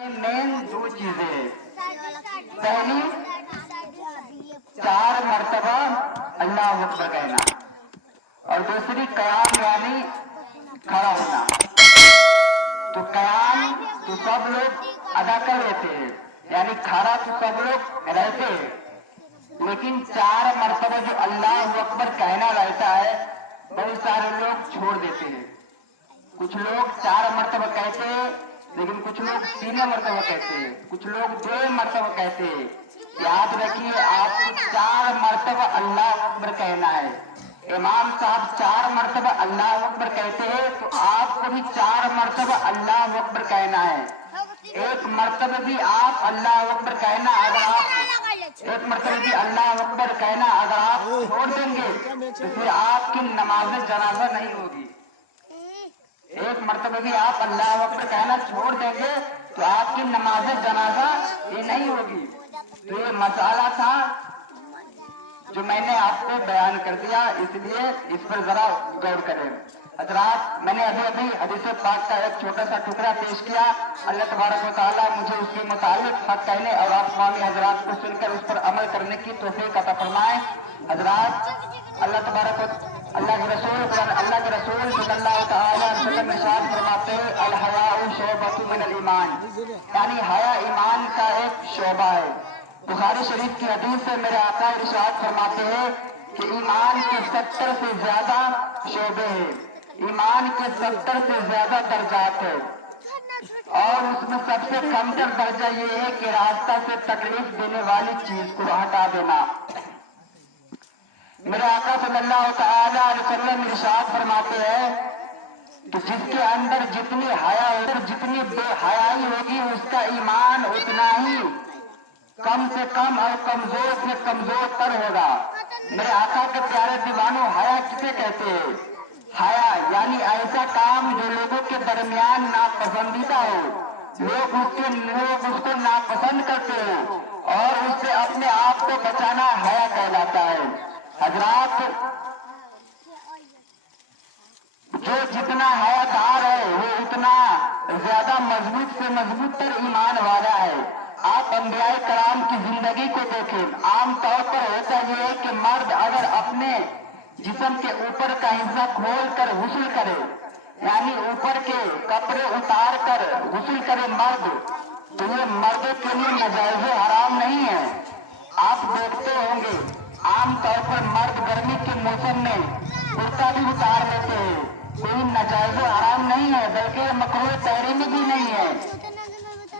Main दो चीजें, पहली 4 मर्तबा अल्लाह अकबर कहना और दूसरी कयाम यानी खड़ा होना। तो कयाम तो सब लोग अदा कर लेते हैं, यानी खड़ा तो सब लोग रहते हैं, लेकिन 4 मर्तबा जो अल्लाह अकबर कहना रहता है बहुत सारे लोग छोड़ देते हैं। कुछ लोग 4 मर्तबा कहते हैं, लेकिन कुछ लोग 3 मर्तबा कहते हैं, कुछ लोग 2 मर्तबा कहते हैं। याद रखिए, आपको 4 मर्तबा अल्लाह अकबर कहना है। इमाम साहब 4 मर्तबा अल्लाह अकबर कहते हैं, तो आपको भी 4 मर्तबा अल्लाह अकबर कहना है। एक मर्तबा भी आप अल्लाह अकबर कहना, अगर आप एक मर्तबा भी अल्लाह अकबर कहना अगर आप छोड़ देंगे तो फिर आपकी नमाज जनाजा नहीं होगी। एक मर्तबा भी आप अल्लाह अकबर कहना छोड़ देंगे तो आपकी नमाज जनाजा ये नहीं होगी। तो ये मसाला था जो मैंने आपको बयान कर दिया, इसलिए इस पर जरा गौर करें। हजरात, मैंने अभी हदीस पाक का एक छोटा सा टुकड़ा पेश किया। अल्लाह तबारक व तआला मुझे उसके मुतालिक हक कहने और आप स्वामी हजरात को सुनकर उस पर अमल करने की तौफीक अता फरमाए। हजरात, अल्लाह के रसूल सल्लल्लाहु तआला अलैहि वसल्लम इरशाद फरमाते हैं, अल हयाउ शोबतु मिनल ईमान, यानी हया ईमान का एक शोबा है। बुखारी शरीफ की हदीस से मेरे आका इरशाद फरमाते हैं कि ईमान के 70 से ज्यादा शोबे हैं, ईमान के 70 से ज्यादा दर्जात है, और उसमें सबसे कमतर दर्जा ये है कि रास्ता से तकलीफ देने वाली चीज को हटा देना। मेरे आका सल्लल्लाहु तआला अलैहि वसल्लम इरशाद फरमाते हैं कि जिसके अंदर जितनी हया और जितनी बेहयाई होगी उसका ईमान उतना ही कम से कम और कमजोर से कमजोर तर होगा। मेरे आका के प्यारे दीवानों, हया किसे कहते हैं? हया यानी ऐसा काम जो लोगों के दरमियान नापसंदीदा हो, लोग उसको नापसंद करते हो और उससे अपने आप को बचाना हया कहलाता है। हजरात, जो जितना हयादार है वो उतना ज्यादा मजबूत से मजबूत तर ईमान वाला है। आप अंबियाए कराम की जिंदगी को देखें, आमतौर पर होता यह है कि मर्द अगर अपने जिस्म के ऊपर का हिस्सा खोल कर गुस्ल करे, यानी ऊपर के कपड़े उतार कर गुस्ल करे मर्द, तो ये मर्दों के लिए नाजायज हराम नहीं है। आप देखते होंगे आमतौर पर मर्द गर्मी के मौसम में कुर्ता भी उतार लेते हैं, कोई नाजायज हराम नहीं है, बल्कि मकरूह तहरीमी भी नहीं है।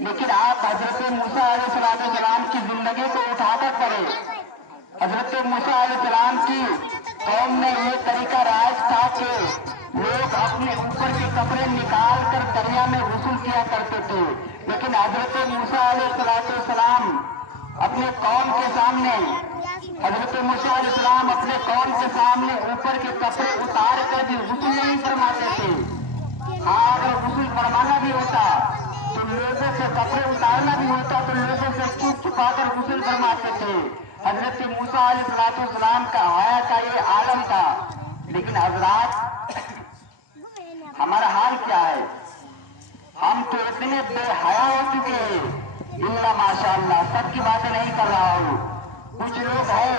लेकिन आप हजरत मूसा अलैहिस्सलाम की जिंदगी को उठाकर पढ़े। हजरत मूसा अलैहिस्सलाम की कौम में ये तरीका राज था कि लोग अपने ऊपर के कपड़े निकाल कर दरिया में गुस्ल किया करते थे, लेकिन हजरत मूसा अलैहिस्सलाम अपने कौम के सामने ऊपर के कपड़े उतार कर भी गुस्ल नहीं फरमाते थे। हाँ, अगर गुस्ल फरमाना भी होता तो लोगों से कपड़े उतारना भी होता तो लोगों से छुप छुपा कर गुस्ल फरमाते थे। हजरत मूसा अलैहिस्सलाम का हया का ये आलम था। लेकिन हजरात, हमारा हाल क्या है? हम तो इतने बेहया हो चुके हैं, इल्ला माशाअल्लाह, सबकी बातें नहीं कर रहा हूँ। कुछ लोग हैं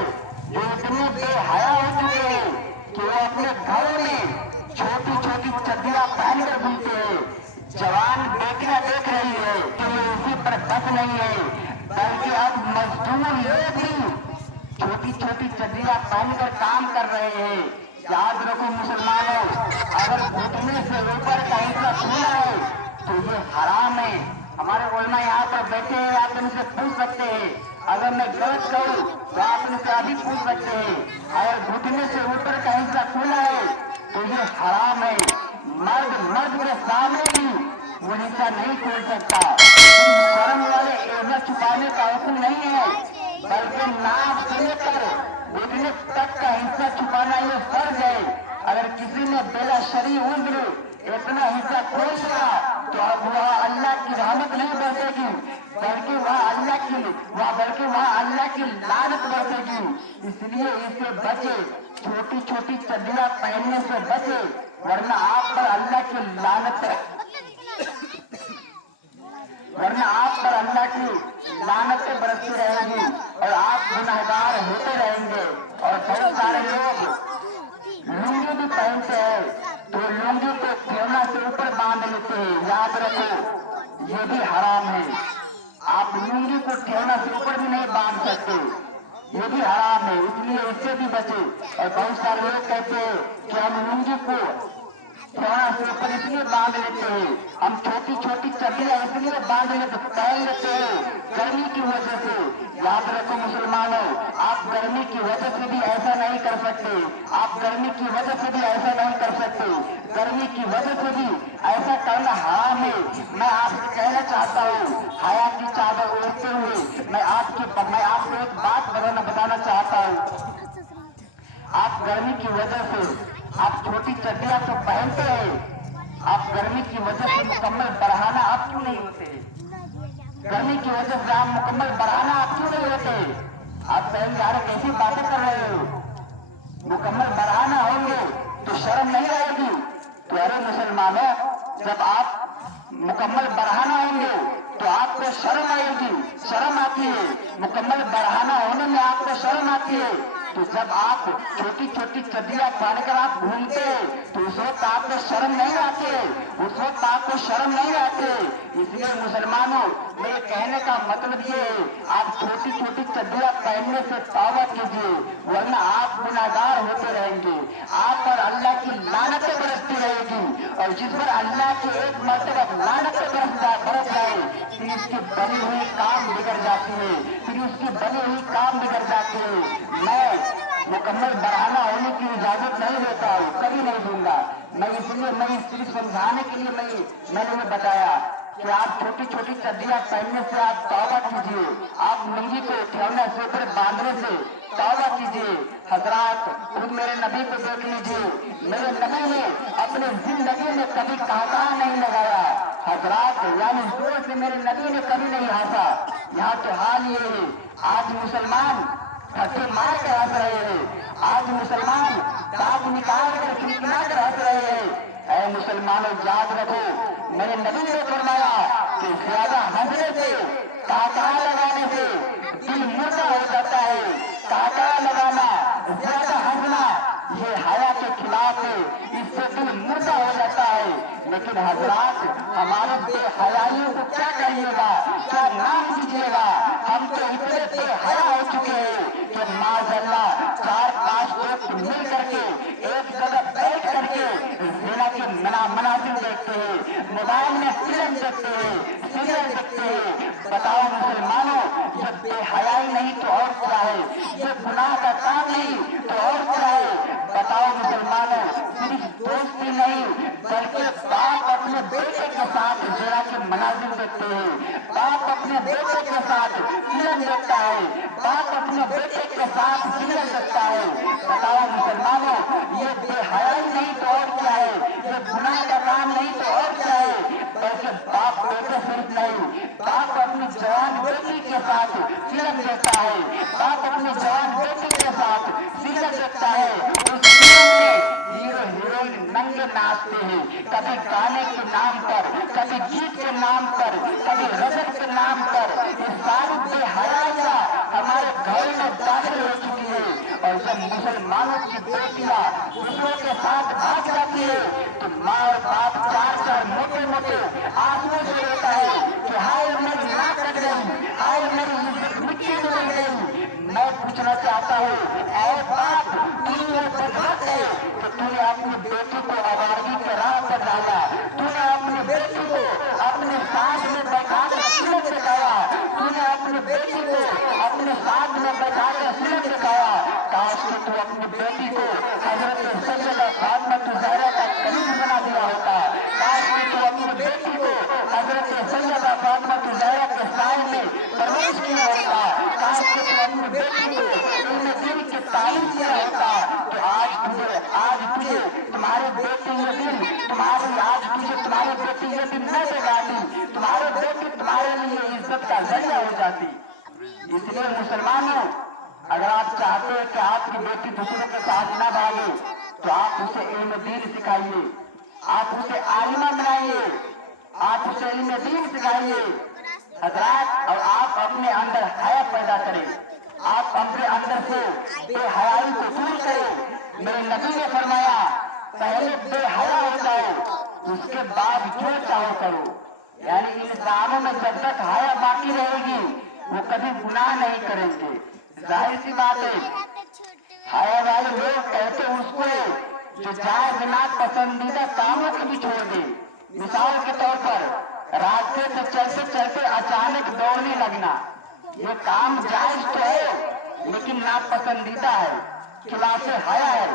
जो इतने बेहया हो चुके हैं कि वो अपने घरों में छोटी छोटी चद्दरा पहन कर घूमते हैं। जवान बेटियां देख रही है कि ये उसी पर बस नहीं है, बल्कि अब मजदूर लोग भी छोटी छोटी चद्दरा पहनकर काम कर रहे हैं। याद रखो मुसलमानों, अगर घुटने से ऊपर का हिस्सा खुला है तो ये हराम है। हमारे उलमा यहाँ पर बैठे हैं, आप इनसे पूछ सकते हैं। अगर मैं गलत कहूँ तो आप इनसे अभी पूछ सकते हैं। अगर घुटने से ऊपर का हिस्सा खुला है तो ये हराम है। मर्द के सामने भी वो हिस्सा नहीं खोल सकता। शर्म वाले एजा छुपाने का हुक्म नहीं है, बल्कि नाक से लेकर घुटने तक का हिस्सा छुपाना ये फर्ज है। अगर किसी ने बेला शरी उम्र इतना हिस्सा खोल दिया तो अब वह अल्लाह की रहमत नहीं बरसेगी, बल्कि वह अल्लाह की लानत बरसेगी। इसलिए इससे बचे, छोटी छोटी चद्दरा पहनने से बचे, वरना आप पर अल्लाह की लानत वरना आप पर अल्लाह की लानतें बरसती रहेंगी और आप गुनाहगार होते रहेंगे। और बहुत सारे लोग लुंगी भी पहनते हैं तो लुंगी को ठेवना से ऊपर बांध लेते हैं। याद रखो ये भी हराम है। आप लुंगी को ठेवना से ऊपर भी नहीं बांध सकते, ये भी हराम है, इसलिए इससे भी बचे। और बहुत सारे लोग कहते हैं कि हम लुंगी को ठेवना से ऊपर इसलिए बांध लेते हैं, हम छोटी छोटी चड्डियां इसलिए बांध लेते पहन लेते हैं गर्मी की वजह से। याद रखो मुसलमानों, आप गर्मी की वजह से भी ऐसा नहीं कर सकते, आप गर्मी की वजह से भी ऐसा नहीं कर सकते, गर्मी की वजह से भी ऐसा करना हराम है। मैं आपसे कहना चाहता हूँ, हया की चादर ओढ़ते हुए मैं आपको एक बात बताना चाहता हूँ। आप गर्मी की वजह से आप छोटी चड्डियां तो पहनते हैं, आप गर्मी की वजह से मुकम्मल बढ़ाना आप क्यों नहीं होते? गर्मी की वजह से आप मुकम्मल बढ़ाना आप क्यों नहीं होते? आप कहेंगे अरे कैसी बातें कर रहे हो, मुकम्मल बढ़ाना होंगे तो शर्म नहीं आएगी। तो अरे मुसलमानों, जब आप मुकम्मल बढ़ाना होंगे तो आपको शर्म आएगी, शर्म आती है। मुकम्मल बढ़ाना होने में आपको शर्म आती है। तो जब आप छोटी छोटी चड्डियां पहनकर आप घूमते तो उस वक्त आपको शर्म नहीं आती है, उस वक्त आपको शर्म नहीं आती है। इसलिए मुसलमानों, मेरे कहने का मतलब ये है, आप छोटी छोटी चड्डियां पहनने से तौबा कीजिए, वरना आप गुनाहगार होते रहेंगे, आप पर अल्लाह की लानतें बरसती रहेगी। और जिस पर अल्लाह की एक मर्तबा लानतें बरस जाए फिर उसकी बनी हुई काम बिगड़ जाती है, फिर उसकी बनी हुई काम बिगड़ जाती है। मैं मुकम्मल बढ़ाना होने की इजाजत नहीं देता हूँ, कभी नहीं दूंगा। मैं इसलिए मैं सिर्फ समझाने के लिए मैंने उन्हें बताया कि आप छोटी छोटी चड्डियां पहनने से आप तौबा कीजिए, आप लुंगी को ठेवने से ऊपर बांधने से तौबा कीजिए। हजरात, खुद मेरे नबी को देख लीजिए, मेरे नबी ने अपने जिंदगी में कभी कांटा नहीं लगाया। हजरात, यानी जोर से मेरे नबी ने कभी नहीं हंसा। यहाँ तो हाल ये है, आज मुसलमान ठट्ठे मार कर हंस रहे हैं, आज मुसलमान दांत निकाल कर खिलखिला कर हंस रहे हैं। ऐ मुसलमानों, याद रखो, मेरे नबी ने फरमाया कि ज्यादा हंसने से, कांटा लगाने से दिल मुर्दा हो जाता है। कांटा लगाना, ज्यादा हंसना ये हया के खिलाफ है, इससे दिल मुर्दा हो जाता है। लेकिन हजरात, हमारे बेहयाइयों को क्या कहिएगा, क्या नाम दीजिएगा? हम तो इतने बेहया हो चुके हैं कि माज़अल्लाह 4-5 दोस्त मिल करके एक जगह बैठ करके जिना के मनाजिर देखते हैं, मोबाइल में फिल्म देखते हैं, सीरियल देखते हैं। बताओ मुसलमानों, ये बेहयाई नहीं तो और क्या है? ये गुनाह का काम नहीं तो और क्या है? बताओ मुसलमानों, सिर्फ दोस्ती नहीं बल्कि बाप अपने बेटे के साथ जिना के मनाजिर देखते हैं, बाप अपने बेटे के साथ फिल्म देखता है, बाप अपने बेटे के साथ सीरियल देखता है। बताओ मुसलमानों, ये बेहयाई नहीं तो और क्या है? ये गुनाह का काम नहीं तो और क्या है? बल्कि बाप बेटे सिर्फ नहीं, बाप अपनी जवान बेटी के साथ फिल्म देखता है, बाप अपनी जवान बेटी के साथ सीरियल देखता है। उस फिल्म में हीरो हीरोइन नंगे नाचते हैं, कभी गाने के नाम पर, कभी गीत के नाम पर, कभी रजत के नाम पर। इस सारी बेहयाइयां हमारे घर में दाखिल हो चुकी है। और जब मुसलमानों की बेटियां दूसरों के साथ भाग जाती है तो माँ और बाप चार मोटे मोटे आंसू से रोता है कि हाय मेरी नाक कट गई, हाय मेरी इज्जत मिट्टी में मिल गई। मैं पूछना चाहता हूँ, ऐ बाप, तूने बदमाश है तो तूने अपनी बेटी को आवारगी के राह पर डाला, तूने अपनी बेटी को अपने साथ में बैठा कर फिल्म दिखाया, तूने अपनी बेटी को अपने साथ में बैठा कर फिल्म दिखाया। काश कि तू अपनी बेटी को हजरत सैयदा फातिमा ज़हरा का करीब बना दिया होता, काश कि तू अपनी बेटी को हजरत सैयदा फातिमा ज़हरा के साए में प्रवेश किया होता, काश कि तू अपनी बेटी को इल्म दीन की तालीम दिया होता। तो आज तुझे तुम्हारे बेटी ये दिन तुम्हारी बेटी ये दिन न बिगाड़ी, तुम्हारे बेटी तुम्हारे लिए इज्जत का जरिया हो जाती। इसलिए मुसलमानों, अगर आप चाहते हैं कि आपकी बेटी दूसरों के साथ न भागे तो आप उसे इल्म दीन सिखाइए, आप उसे आलिमा बनाइए, आप उसे इल्म दीन सिखाइए। हजरात, और आप अपने अंदर हया पैदा करें, आप अपने अंदर से बेहयाई को दूर करें। मेरे नबी ने फरमाया पहले बेहया हो जाओ, उसके बाद जो चाहो करो। यानी इंसानों में जब तक हया बाकी रहेगी वो कभी गुनाह नहीं करेंगे। जाहिर सी बात है, हया वाले लोग कहते उसको जो जायज ना पसंदीदा कामों को भी छोड़ दे। मिसाल के तौर पर रास्ते से चलते चलते अचानक दौड़ने लगना, ये काम जायज तो है लेकिन नापसंदीदा है, खिलाफ हया है।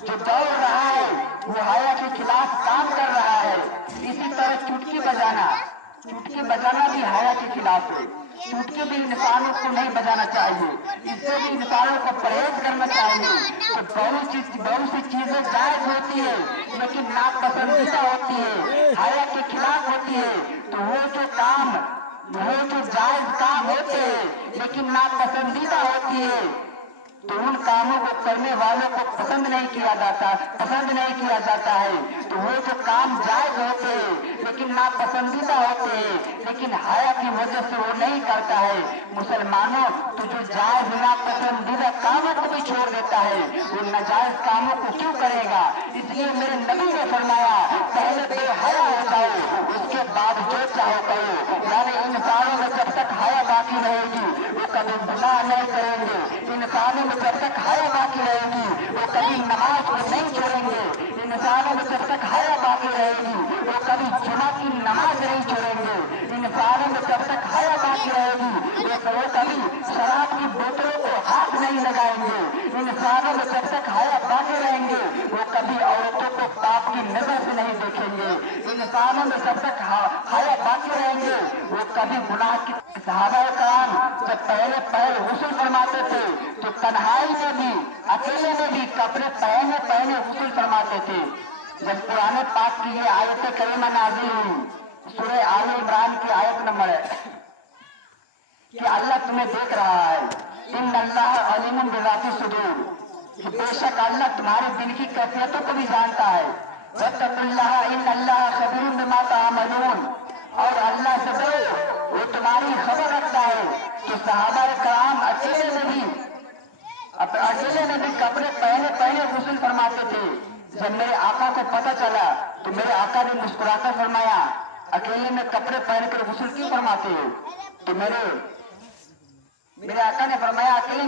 जो दौड़ रहा है वो हया के खिलाफ काम कर रहा है। इसी तरह चुटकी बजाना भी हया के खिलाफ है। चुटकी भी इंसानों को नहीं बजाना चाहिए, इससे भी इंसानों को परहेज करना चाहिए। तो बहुत सी चीजें जायज होती है लेकिन नापसंदीदा होती है, हया के खिलाफ होती है। तो वो जो जायज काम होते हैं लेकिन नापसंदीदा होती है, तो उन कामों को करने वालों को पसंद नहीं किया जाता है। तो वो जो काम जायज होते हैं लेकिन नापसंदीदा होते हैं, लेकिन हया की वजह से वो नहीं करता है। मुसलमानों, तो जो जायज नापसंदीदा कामों को भी छोड़ देता है वो नाजायज कामों को क्यों करेगा? इसलिए मेरे नबी ने फरमाया पहले बेहया हो जाओ, उसके बाद जो चाहो करो। यानी इंसानों में जब तक हया बाकी रहेगी वो कभी गुनाह नहीं करेंगे। इंसानों में जब तक हया बाकी रहेगी वो कभी नमाज को नहीं छोड़ेंगे। इंसानों में जब तक हया बाकी रहेगी वो कभी जुमा की नमाज नहीं छोड़ेंगे। इंसानों में जब तक हया बाकी रहेगी वो कभी शराब की बोतलों को हाथ नहीं लगाएंगे। इंसानों में जब तक हया बाकी रहेंगे वो कभी औरतों को पाप की नजर से नहीं देखेंगे। इंसानों में जब तक हया बाकी रहेंगे वो कभी गुनाह की। सहाबा कराम जब पहले गुस्ल फरमाते थे तो तन्हाई में भी, अकेले में भी कपड़े पहने गुस्ल फरमाते थे। जब कुरान पाक की ये आयत करीमा नाज़िल हुई, सूरह आल इमरान की आयत नंबर है कि अल्लाह तुम्हें देख रहा है, इन्नल्लाह अलीमुन बिज़ाति सुदूर, कि बेशक अल्लाह तुम्हारे दिल की कैफियतों को भी जानता है। वत्तकुल्लाह इन्नल्लाह खबीरुम बिमा तामलून, और अल्लाह से डरो, वो तुम्हारी खबर रखता है। तो सहाबा कराम अकेले में भी कपड़े पहने गुस्ल फरमाते थे। जब मेरे आका को पता चला तो मेरे आका ने मुस्कुराकर फरमाया अकेले में कपड़े पहनकर गुस्ल क्यों फरमाते हो? तो मेरे आका ने फरमाया अकेले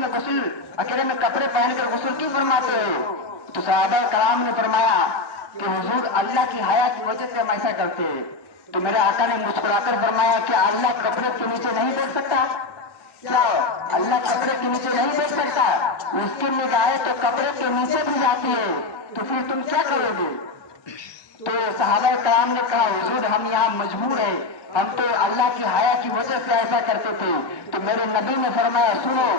में कपड़े पहनकर गुस्ल क्यों फरमाते हो? तो सहाबा कराम ने फरमाया कि हुजूर अल्लाह की हया की वजह से हम ऐसा करते हैं। तो मेरे आका ने मुस्कुराकर फरमाया कि अल्लाह कपड़े के नीचे नहीं देख सकता क्या? अल्लाह कपड़े के नीचे नहीं देख सकता? उसकी निगाहें तो कपड़े के नीचे भी जाती है, तो फिर तुम क्या करोगे? तो सहाबा कराम ने कहा हुजूर हम यहाँ मजबूर हैं, हम तो अल्लाह की हया की वजह से ऐसा करते थे। तो मेरे नबी ने फरमाया सुनो,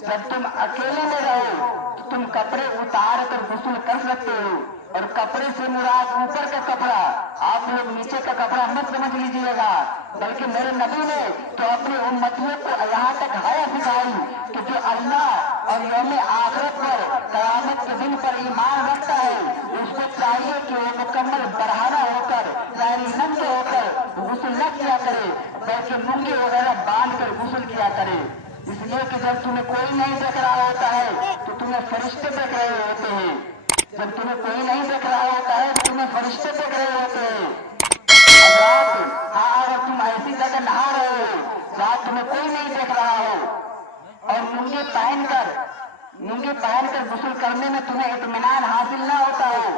जब तुम अकेले में रहो तो तुम कपड़े उतार कर गुस्ल कर सकते हो, और कपड़े से मुराद ऊपर का कपड़ा, आप लोग नीचे का कपड़ा मत समझ लीजिएगा। बल्कि मेरे नबी ने तो अपने उम्मतियों को यहाँ तक हया सिखाई कि जो अल्लाह और यौम आखिरत पर, क़यामत के दिन पर ईमान रखता है उसको चाहिए कि वो मुकम्मल बरहाना होकर, यानी नंगे होकर गुस्ल न किया करे, बल्कि मुंगे वगैरह बांध कर गुस्ल किया करे। इसलिए कि जब तुम्हें कोई नहीं देख रहा होता है तो तुम्हें फरिश्ते देख रहे होते हैं। जब तुम्हें कोई नहीं देख रहा होता है तो तुम्हें फरिश्ते देख रहे होते हैं। अगर तुम ऐसी जगह नहा रहे हो जहाँ तुम्हें कोई नहीं देख रहा हो और मुंगे पहनकर गुस्ल करने में तुम्हें इत्मीनान हासिल न होता हो,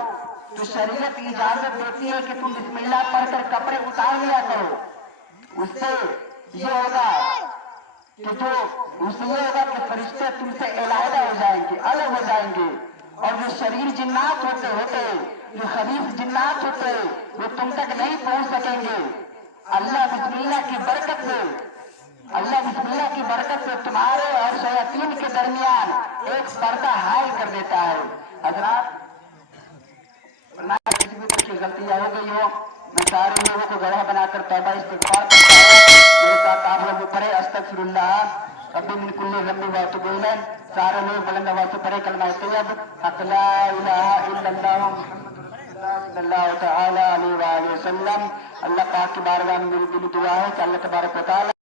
तो शरीयत इजाजत देती है कि तुम बिस्मिल्लाह पढ़कर कपड़े उतार लिया करो। उससे ये होगा कि फरिश्ते तुमसे अलहदा हो जाएंगे, अलग हो जाएंगे, और जो शरीर जिन्नात होते जो खबीस जिन्नात होते वो तुम तक नहीं पहुंच सकेंगे। अल्लाह बिस्मिल्लाह की बरकत से तुम्हारे और शयातीन के दरमियान एक पर्दा हायल कर देता है। हजरात, किसी भी तरह की गलतियां हो गई हो, मैं सारे लोगों को गवाह बनाकर तौबा इस्तिग़फ़ार करता हूं। मेरे साथ आप लोग पढ़े अस्तग़फ़िरुल्लाह रब्बी मिन कुल्ली ज़ंबि व अतूबु इलैह। सारे लोग बुलंद आवाज़ से पढ़े कलमा तैयब हक़ ला इलाहा इल्लल्लाह मुहम्मदुर रसूलुल्लाह सल्लल्लाहु तआला अलैहि व आलिहि वसल्लम। अल्लाह पाक की बारगाह में मेरी दिली दुआ है कि अल्लाह तबारक व तआला